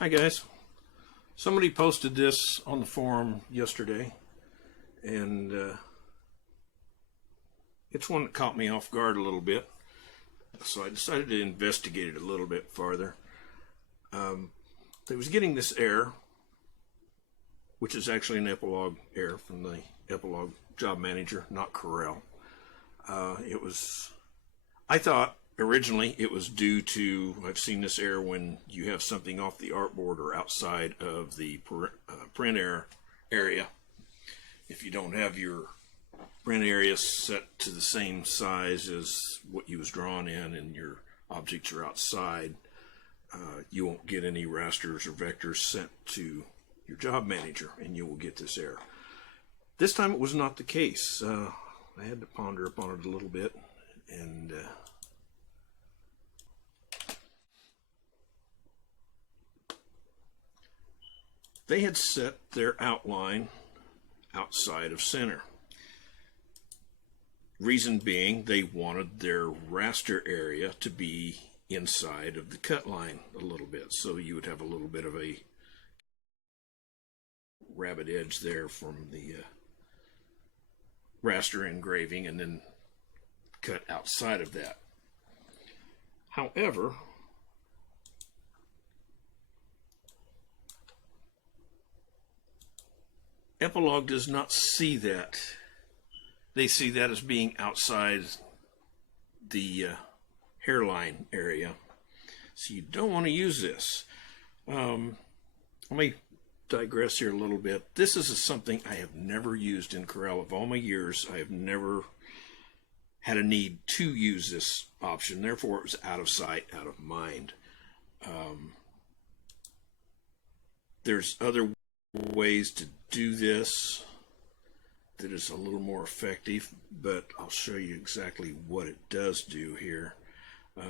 Hi guys. Somebody posted this on the forum yesterday, and it's one that caught me off guard a little bit, so I decided to investigate it a little bit farther. They was getting this error, which is actually an epilogue error from the epilogue job manager, not Corel. I thought originally it was due to, I've seen this error when you have something off the artboard or outside of the print area. If you don't have your print area set to the same size as what you was drawn in and your objects are outside, you won't get any rasters or vectors sent to your job manager, and you will get this error. This time it was not the case. I had to ponder upon it a little bit, and they had set their outline outside of center. Reason being, they wanted their raster area to be inside of the cut line a little bit, so you would have a little bit of a rabbit edge there from the raster engraving, and then cut outside of that. However, Epilogue does not see that. They see that as being outside the hairline area. So you don't want to use this. Let me digress here a little bit. This is something I have never used in Corel. Of all my years, I have never had a need to use this option. Therefore, it was out of sight, out of mind. There's other ways to do this that is a little more effective, but I'll show you exactly what it does do here.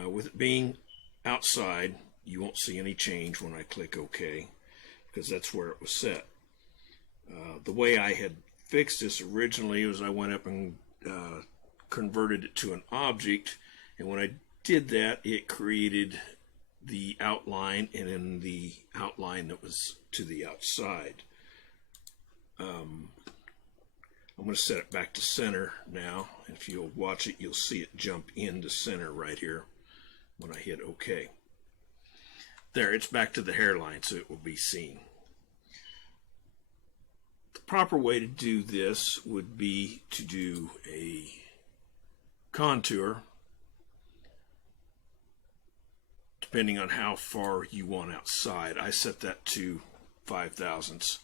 With it being outside, you won't see any change when I click OK, because that's where it was set. The way I had fixed this originally was I went up and converted it to an object, and when I did that, it created the outline, and in the outline that was to the outside. I'm going to set it back to center now. If you'll watch it, you'll see it jump into center right here when I hit OK. There, it's back to the hairline, so it will be seen. The proper way to do this would be to do a contour, depending on how far you want outside. I set that to 5 thousandths,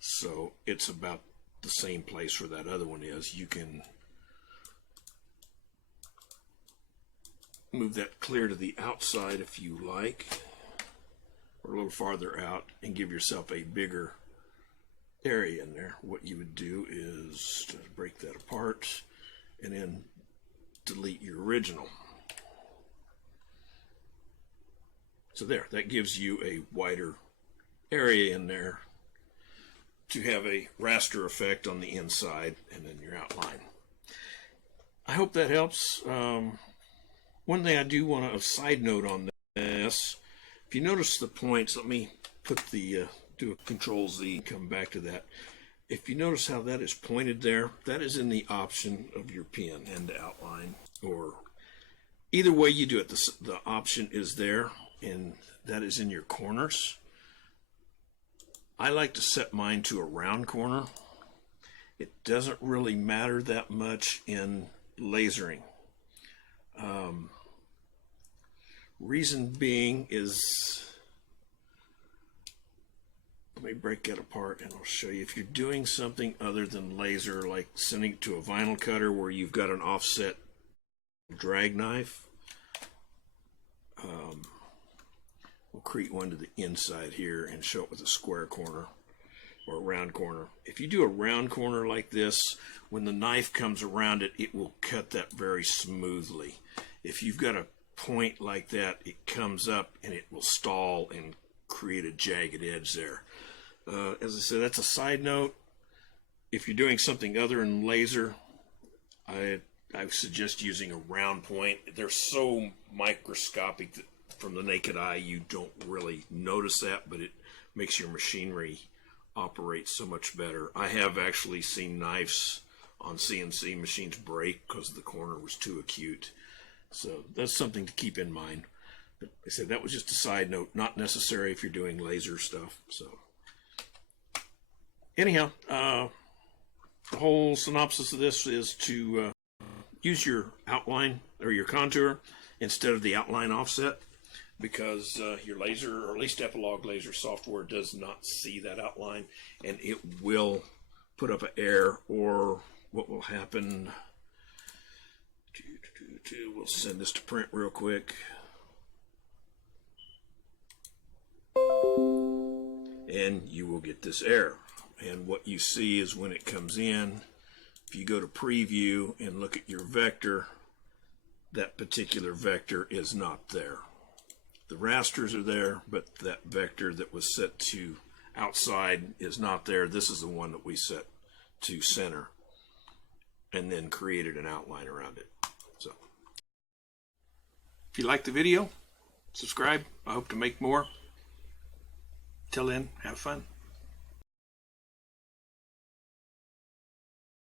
so it's about the same place where that other one is. You can move that clear to the outside if you like, or a little farther out, and give yourself a bigger area in there. What you would do is to break that apart and then delete your original. So there, that gives you a wider area in there to have a raster effect on the inside and then your outline. I hope that helps. One thing I do want a side note on this. If you notice the points, let me put the do a Control Z, come back to that. If you notice how that is pointed there, that is in the option of your pen, end outline, or either way you do it, the option is there, and that is in your corners. I like to set mine to a round corner. It doesn't really matter that much in lasering. Reason being is, let me break that apart and I'll show you. If you're doing something other than laser, like sending it to a vinyl cutter where you've got an offset drag knife, we'll create one to the inside here and show it with a square corner or a round corner. If you do a round corner like this, when the knife comes around it, it will cut that very smoothly. If you've got a point like that, it comes up and it will stall and create a jagged edge there. As I said, that's a side note. If you're doing something other than laser, I suggest using a round point. They're so microscopic that from the naked eye, you don't really notice that, but it makes your machinery operate so much better. I have actually seen knives on CNC machines break because the corner was too acute. So that's something to keep in mind. But I said that was just a side note, not necessary if you're doing laser stuff. So anyhow, the whole synopsis of this is to use your outline or your contour instead of the outline offset, because your laser, or at least Epilog laser software, does not see that outline, and it will put up an error. Or what will happen, we'll send this to print real quick, and you will get this error. And what you see is when it comes in, if you go to preview and look at your vector, that particular vector is not there. The rasters are there, but that vector that was set to outside is not there. This is the one that we set to center and then created an outline around it. So if you like the video, subscribe. I hope to make more. Till then, have fun.